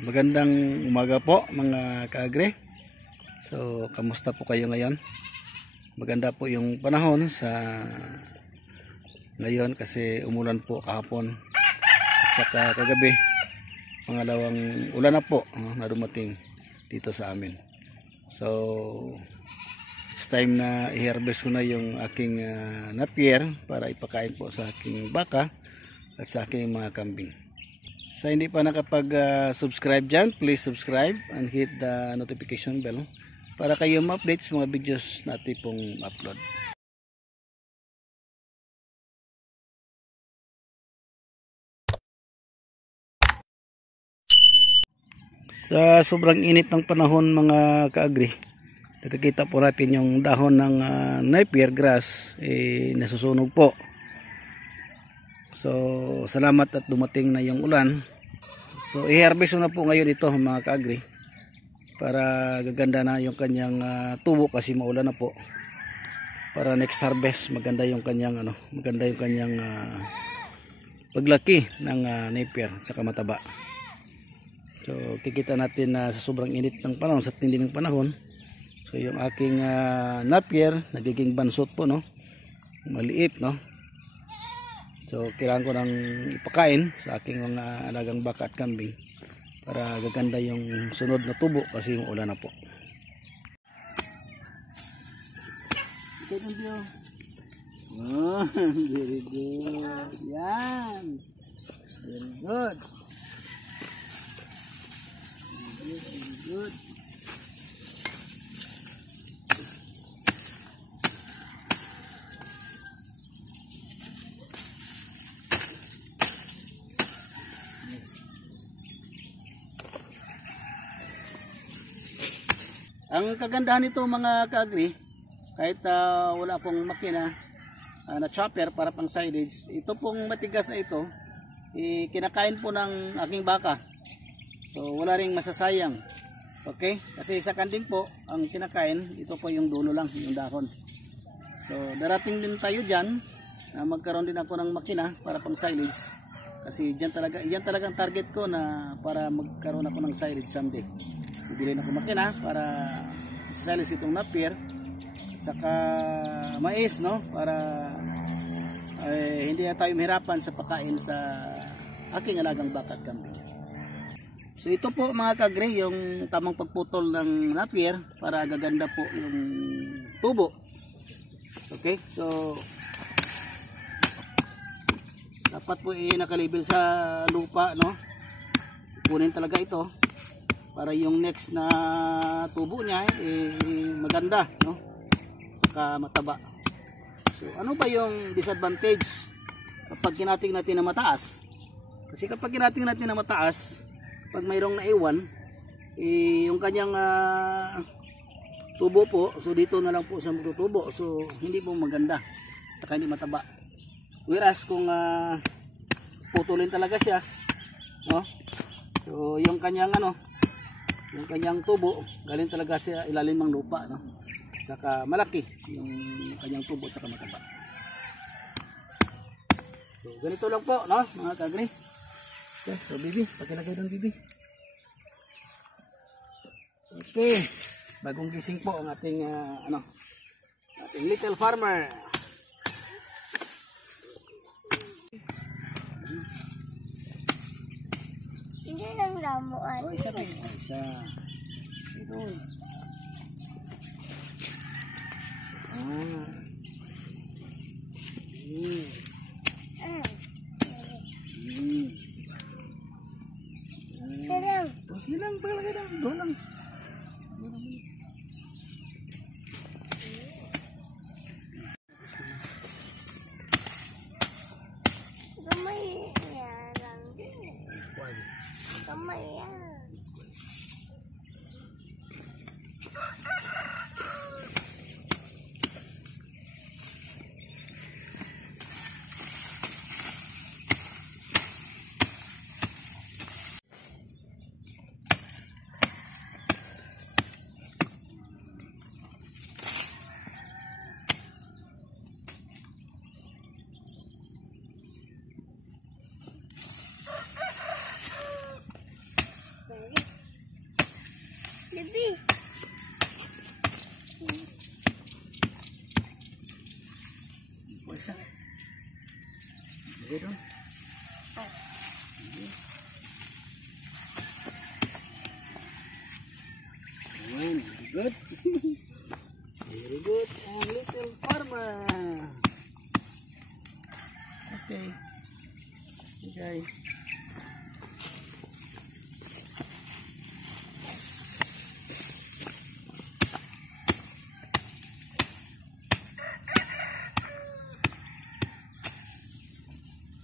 Magandang umaga po mga kaagre. So, kamusta po kayo ngayon? Maganda po yung panahon sa ngayon kasi umulan po kahapon at saka kagabi. Pangalawang ulan na po na dumating dito sa amin. So, it's time na i-harvest ko na yung aking napier para ipakain po sa aking baka at sa aking mga kambing. Sa hindi pa nakapag-subscribe dyan, please subscribe and hit the notification bell para kayo ma-update sa mga videos natin pong upload. Sa sobrang init ng panahon mga kaagri, nakikita po natin yung dahon ng napier grass nasusunog po. So, salamat at dumating na yung ulan. So, i-harvest na po ngayon ito mga kaagri para gaganda na yung kanyang tubo kasi maulan na po. Para next harvest maganda yung kanyang paglaki ng napier at saka mataba. So, kikita natin na sa sobrang init ng panahon, sa tindi ng panahon. So, yung aking napier nagiging bansot po, no? Maliit, no? So, kailangan ko nang ipakain sa aking mga alagang baka at kambing para gaganda yung sunod na tubo kasi yung ulan na po. Oh, very good. Yan. Very good. Very good. Ang kagandahan nito mga kaagri, kahit wala akong makina na chopper para pang silage, ito pong matigas na ito, kinakain po ng aking baka. So wala ring masasayang. Okay? Kasi sa kanding po, ang kinakain, ito po yung dulo lang, yung dahon. So darating din tayo dyan, magkaroon din ako ng makina para pang silage. Kasi yan talagang target ko na para magkaroon ako ng silage someday. Bibili ako makina para isasalis itong napier at saka mais, no? Para hindi na tayo mahirapan sa pagkain sa aking alagang baka at kambing. So ito po mga kagre yung tamang pagputol ng napier para gaganda po yung tubo. Okay, so dapat po nakalabel sa lupa, no? Kunin talaga ito para yung next na tubo niya maganda, no? Saka mataba. So ano ba yung disadvantage kapag kinating natin na mataas? Kasi kapag kinating natin na mataas, pag mayroong naiwan, yung kanyang tubo po, so dito na lang po sa tubo, so hindi po maganda, saka hindi mataba. Whereas kung putulin talaga siya, no? So yung kanyang yung kanyang tubo galing talaga sa ilalim ng lupa, no? Saka malaki yung kanyang tubo at saka mataba. So ganito lang po, no mga kagri. Okay, so bibi, pakilagay ng bibi. Okay, bagong gising po ang ating ating little farmer. Hindi lang lamuan. Oh, isa pa yun. Isa. Ito. Sarang. Sige lang, palagay lang. Doon lang. Gamay yan lang din. Gamay yan. Bibi. Po isa. Lagay doon. Ayan, very good. Very good, ang little farmer. Okay. Okay.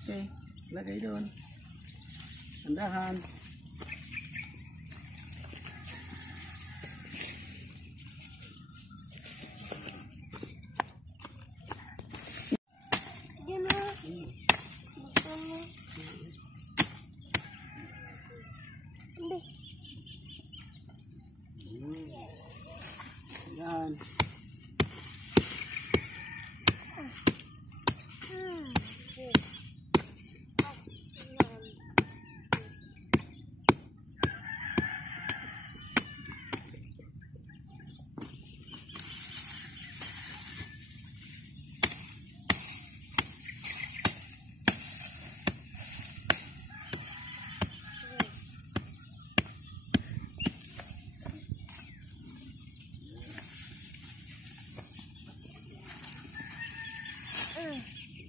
Okay, lagay doon. Andahan. Yan na. Gusto mo. Hindi. Yan.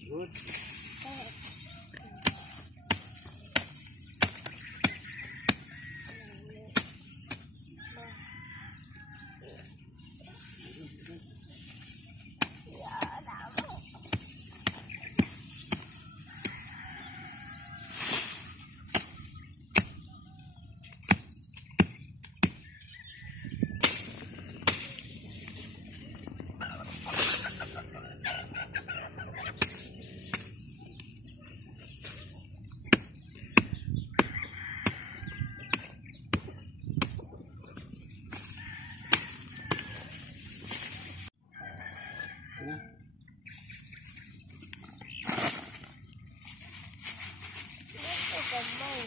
Good. Yan. Ito kamay.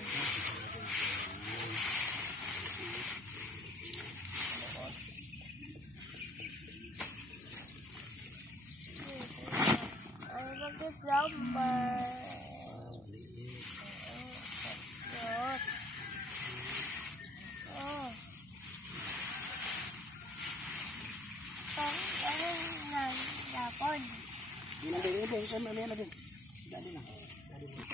Ay, mag-drummer. Oh. Parang napon. Yan ang bebe, ikaw mamaya na din. Dali lang. Dali lang.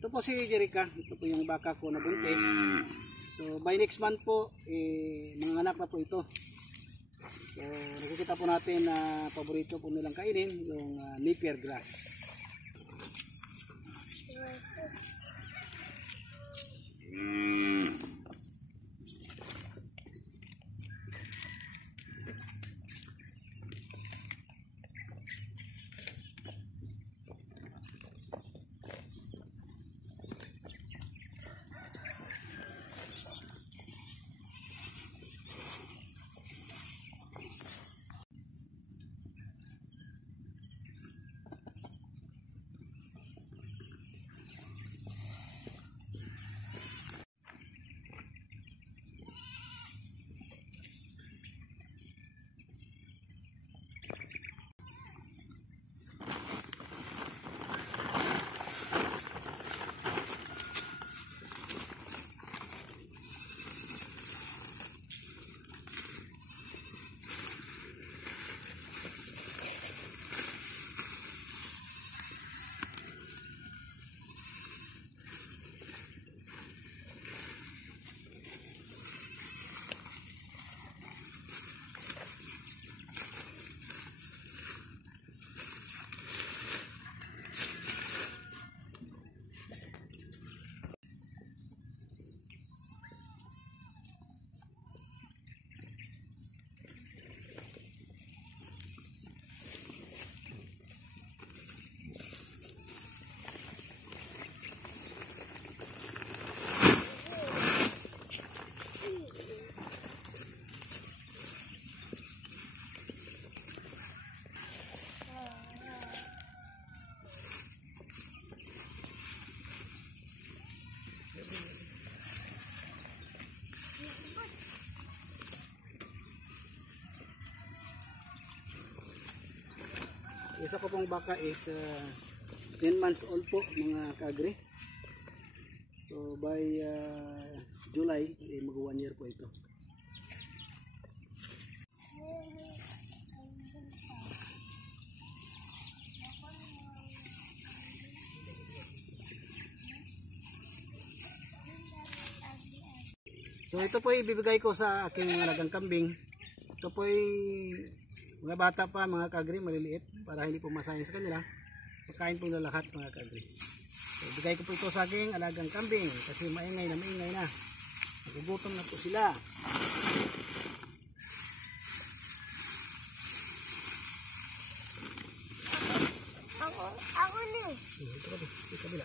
Ito po si Jerica, ito po yung baka ko na buntis. So by next month po, mga anak na po ito. So nakikita po natin na paborito po nilang kainin, yung napier grass. Isa ko pong baka is 10 months old po mga kaagri. So by July, mag 1 year po ito. So ito po ibibigay ko sa aking mga alagang kambing. Ito po mga bata pa, mga kaagri, maliliit, para hindi po masayang sa kanila. Pagkain po na lahat mga kaagri. So, ibigay ko po ito sa aking alagang kambing kasi maingay na. Nagugutom na po sila. Ako ni. Ito kabila.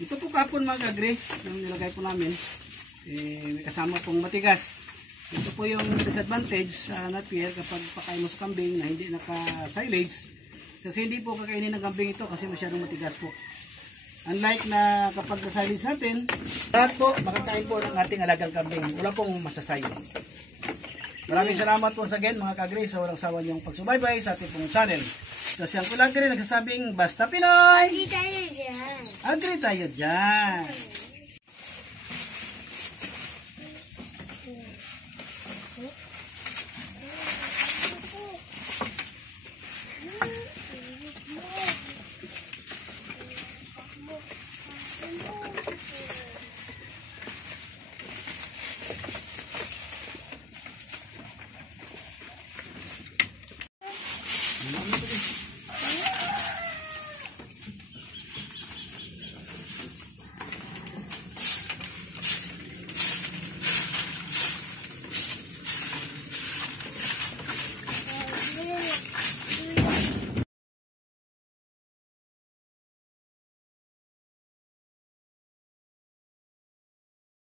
Ito po kapon mga kaagri, yung nilagay po namin, may kasama pong matigas. Ito po yung disadvantage sa napier kapag pakain mo sa kambing na hindi naka-silage. Kasi hindi po kakainin ng kambing ito kasi masyadong matigas po. Unlike na kapag na-silage natin, lahat po makakain po ng ating alagang kambing. Wala pong masasayo. Maraming salamat po sa again mga kaagri sa walang sawa niyong pagsubaybay sa ating pong channel. So siyang kulang rin nagsasabing basta Pinoy! Hindi tayo dyan. Agree tayo dyan! Mo.